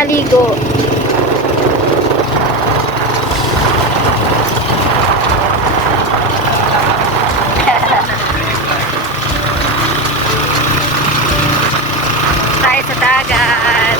maligo. tayo sa dagat.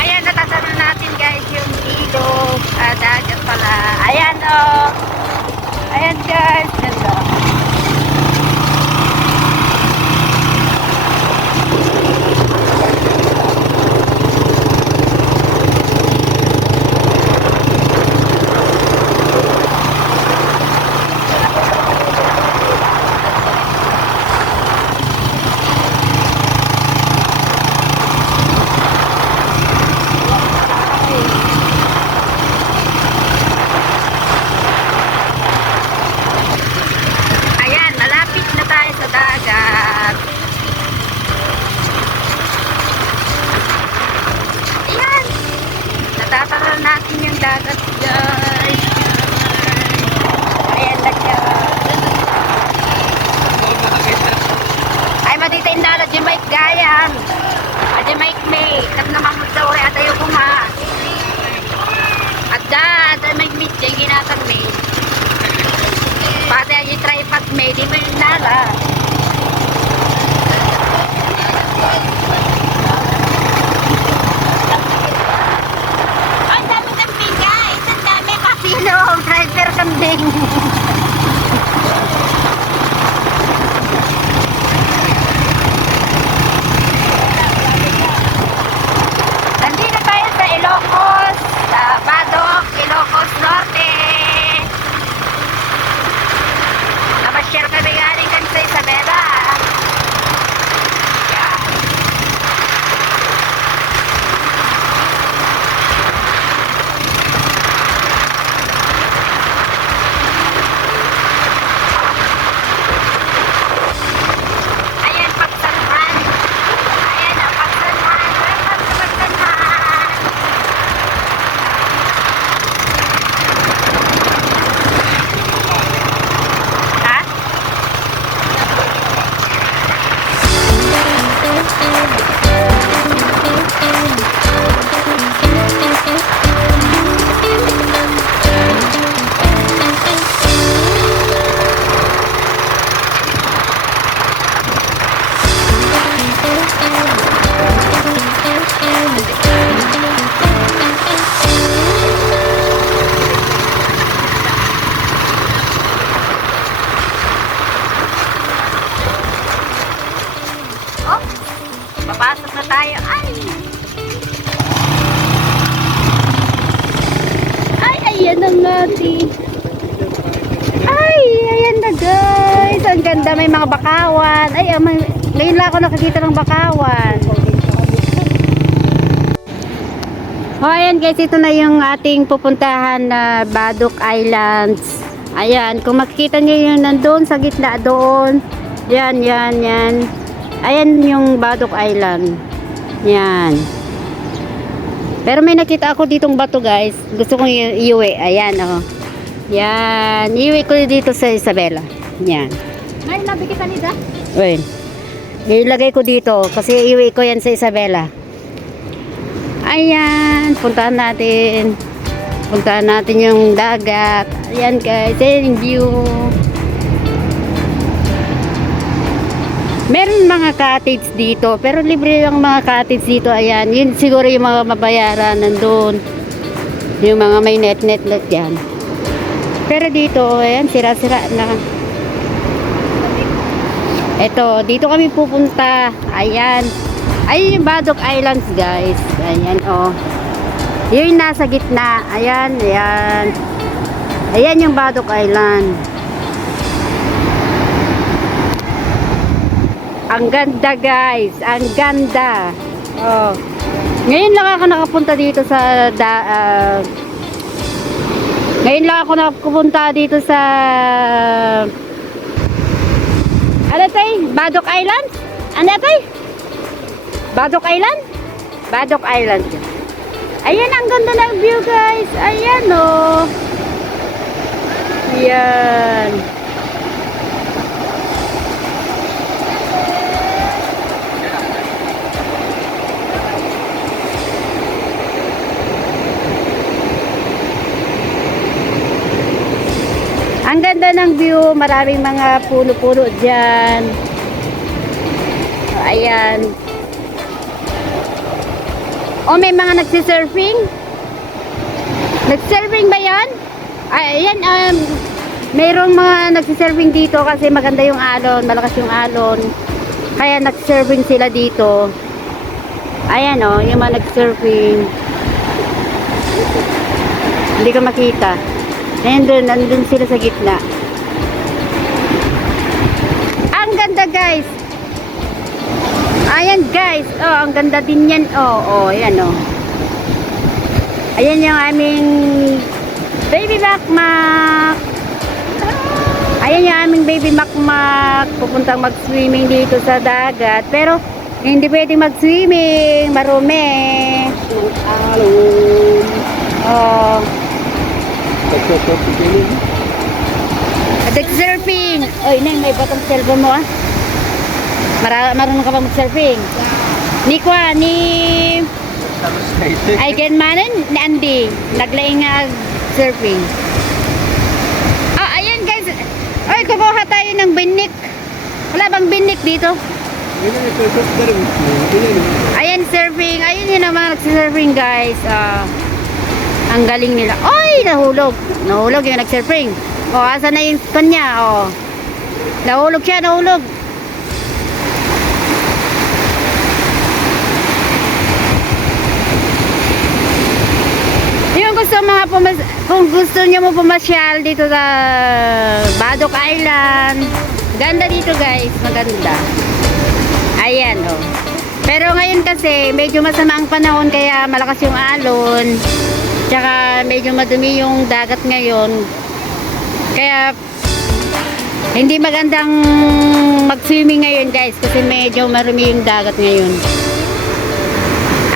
Ayan, natatanong natin guys yung ilog. Ah, dagat pala. Ayan oh. Ayan guys. Ganda. Ayan, malapit na tayo sa dagat. Ayan. Natataran natin yung dagat, guys. Ayan na siya. Ay, matita yung dalat, Jamaic gayan. Ay, Jamaic May. Tap naman mo sa uri at ayaw kuma. At dad, ay may meet, yung ginatan May. Pati ang tripod may di mo yung Ay, ayan na nga, di. Ay, ayan na guys. Ang ganda, may mga bakawan. Ay, ah, may, ngayon lang ako nakakita ng bakawan. Oh, ayan guys, ito na yung ating pupuntahan na Badok Islands. Ayan, kung makikita nyo yun nandun sa gitna doon. Yan, yan, yan. Ayan yung Badok Island. Yan. Pero may nakita ako ditong bato guys. Gusto kong iuwi. Ayan, oh. Yan. Iuwi ko dito sa Isabela. Yan. Ngayon, nabi kita nida. Wait. Ilagay ko dito kasi iuwi ko yan sa Isabela. Ayan, puntahan natin. Puntahan natin yung dagat. Ayan guys, thank you. Meron mga cottage dito, pero libre yung mga cottage dito. Ayan, yun siguro yung mga mabayaran nandun. Yung mga may net-net net yan. Pero dito, ayan, sira-sira na. Eto, dito kami pupunta. Ayan. Ayun yung Badok Islands, guys. Ayan, oh. Yun nasa gitna. Ayan, ayan. Ayan yung Badok Island. Ang ganda, guys. Ang ganda. Oh. Ngayon lang ako nakapunta dito sa da, ah, Ngayon lang ako nakapunta dito sa Badok Island? Ano ito? Badok Island? Badok Island. Ayan, ang ganda ng view, guys. Ayan, oh. Ayan. View, maraming mga puno-puno dyan. Ayan. O, may mga nagsisurfing? Nagsurfing ba yan? Ay, ayan, um, mayroong mga nagsisurfing dito kasi maganda yung alon, malakas yung alon. Kaya nagsurfing sila dito. Ayan o, yung mga nagsurfing. Hindi ko makita. Nandun, nandun sila sa gitna. Guys. Ayan guys. Oh, ang ganda din yan. Oh, oh, ayan oh. Ayan yung aming baby makmak. Ayan yung aming baby makmak. Pupuntang mag-swimming dito sa dagat. Pero, hindi pwedeng mag-swimming. Marumi. Oh. Nag-surfing. Oy, Neng, may batang cellphone mo ah. Mara marunong ka ba mag-surfing? Ni kwa, ni ay gan manan ni Andy. Naglaing nga surfing. Ah, ayan guys. Oy, kukuha tayo ng binik. Wala bang binik dito? Ayan, surfing. Ayun yun ang mga nagsisurfing guys. Ah, ang galing nila. Oy, nahulog. Nahulog yung nagsurfing. O, asa na yung kanya? O. Nahulog siya, nahulog. Gusto mga pumas kung gusto niyo mo pumasyal dito sa Badok Island. Ganda dito guys, maganda. Ayan oh. Pero ngayon kasi medyo masama ang panahon kaya malakas yung alon. Tsaka medyo madumi yung dagat ngayon. Kaya hindi magandang mag-swimming ngayon guys kasi medyo marumi yung dagat ngayon.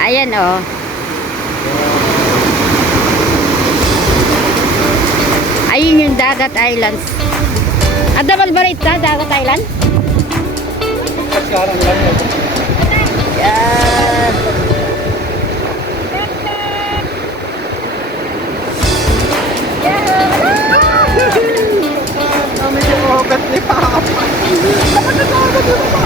Ayan oh. Ayun yung Dagat Islands. At double barit ka, Dagat Island? Pagkarang lang yun. Yan. Kami yung ugat ni Papa. Makmak!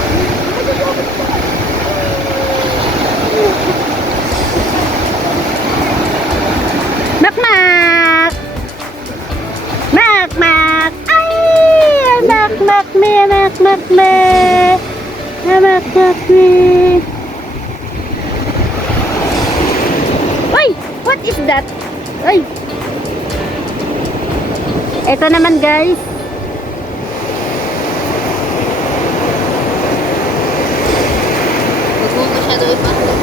matme, What is that? Hey, Ito naman guys. Siya doon pa.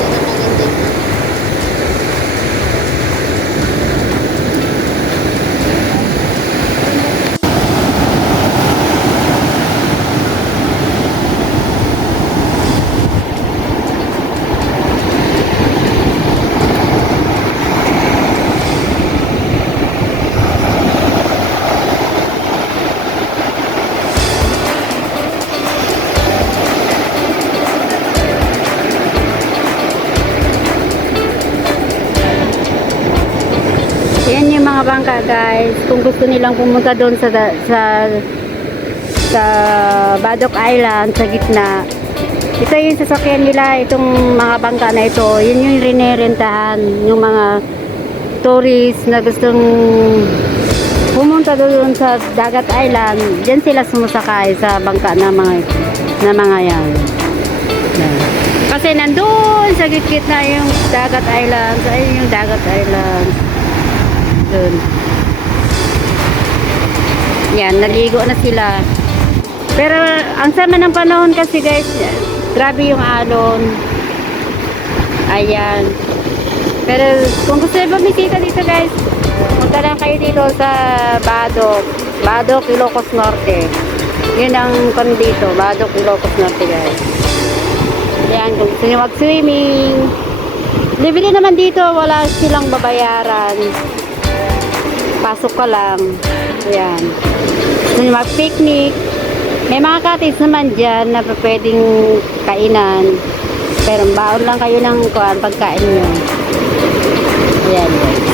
Yan yung mga bangka guys. Kung gusto nilang pumunta doon sa sa sa Badok Island sa gitna. Ito yung sasakyan nila, itong mga bangka na ito. Yun yung rinerentahan yung mga tourist na gustong pumunta doon sa Dagat Island. Diyan sila sumusakay sa bangka na mga na mga. Yan. Kasi nandun sa gitna yung Dagat Island. Ayun yung Dagat Island. Doon. Yan, naligo na sila. Pero ang sama ng panahon kasi guys, grabe yung alon. Ayan. Pero kung gusto nyo bumisita dito guys, punta lang kayo dito sa Badok. Badok, Ilocos Norte. Yun ang pan dito, Badok Ilocos Norte guys. Yan, kung gusto nyo mag-swimming. Libre naman dito, wala silang babayaran. Pasok ka lang. Yan. Gusto mag-picnic. May mga cottage naman dyan na pwedeng kainan. Pero baon lang kayo ng kuhan, pagkain nyo. Ayan guys.